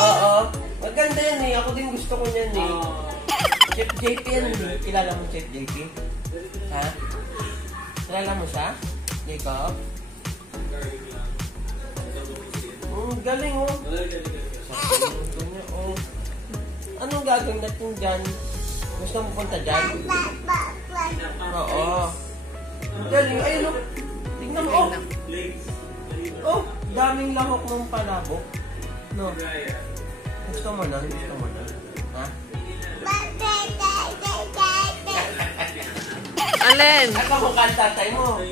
Oo. Maganda yan eh. Ako din gusto ko yan eh. Chef JP yan eh. Kilala mo Chef JP? Ha? Kilala mo siya? Jacob? Galing oh. Oh. Anong gagawin natin dyan? Gusto mo punta dyan? Oo. Galing. Ayun oh. Tingnan mo. Oh. Daming lahok ng palabok. No. Gusto mo na? Gusto mo na? Ha? Alin? Ako mo tatay mo.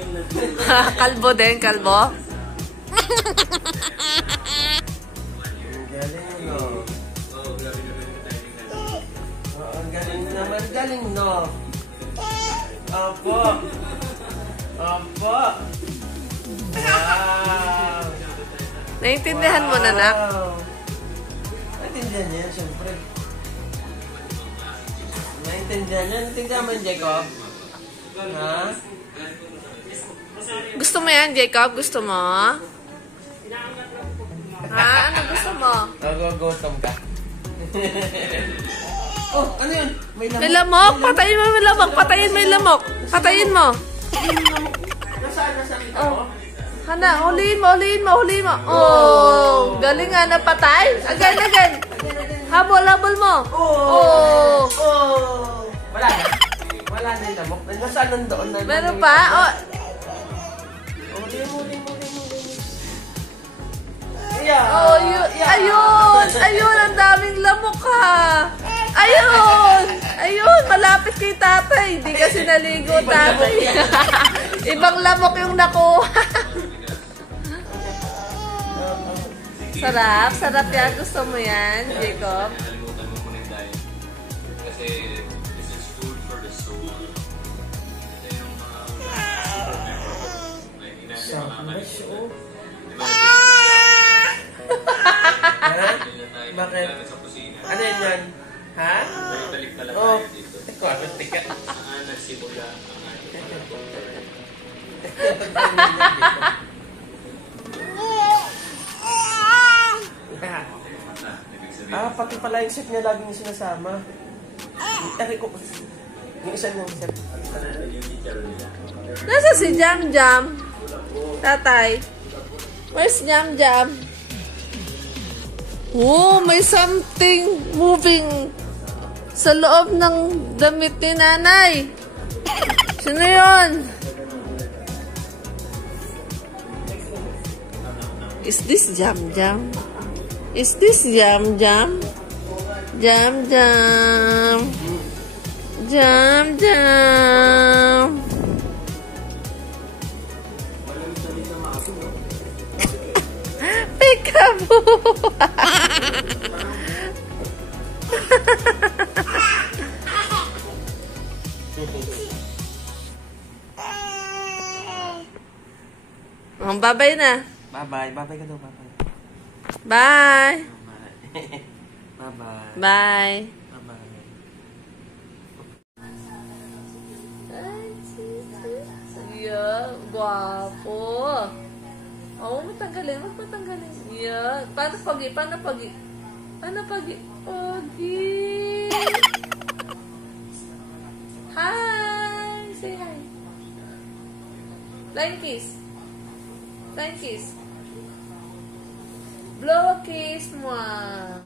Kalbo din, kalbo? Galing no. Ang galing naman. Galing no. Opo. Opo. Wow. Naintindihan mo na, nak? Naintindihan niya yan, siyempre. Naintindihan niya. Naintindihan mo yan, Jacob? Ha? Gusto mo yan, Jacob? Gusto mo? Ha? Ano gusto mo? Nagugutom ka. Oh, ano yun? May lamok? Patayin mo yung lamok. Patayin mo yung lamok. Patayin mo. Nasaan? Nasaan kita mo? Hana, huliin mo, huliin mo, huliin mo. Oh, galing nga, napatay. Again, again. Habol, habol mo. Oh. Oh. Wala na? Wala na yung lamok. Nasaan nandoon na? Meron pa? Oh. Huliin mo. Yeah. Oh, ayun. Ayun, ang daming lamok ha. Ayun. Ayun, malapit kay tatay. Hindi kasi naligo tatay. Ibang lamok yung nakuha. Sarap. Sarap yan. Gusto mo yan, Jacob? Nakalimutan mo muna yung diet. Kasi this is food for the soul. Ito yung mga Bakit? Ano yan? Ha? Balik pala Oh. tayo dito. Saan nagsimula ang ating pati pala yung chef niya laging sinasama. Yung isa niyang chef. Nasa si Jam Jam? Tatay. Where's Jam Jam? Oh, may something moving sa loob ng damit ni nanay. Sino yun? Is this Jam Jam? Is this Jam Jam? Jam Jam. Jam Jam. Peekaboo. Bye-bye na. Bye-bye. Bye-bye ka daw. Bye-bye. Bye. Bye-bye. Bye. Bye-bye. Yeah, guwapo. Oh, matanggalin. Huwag matanggalin. Yeah. Paano pagi? Paano pagi? Paano pagi? Pagi. Hi. Say hi. Flying kiss. Flying kiss. Blow a kiss, mwah.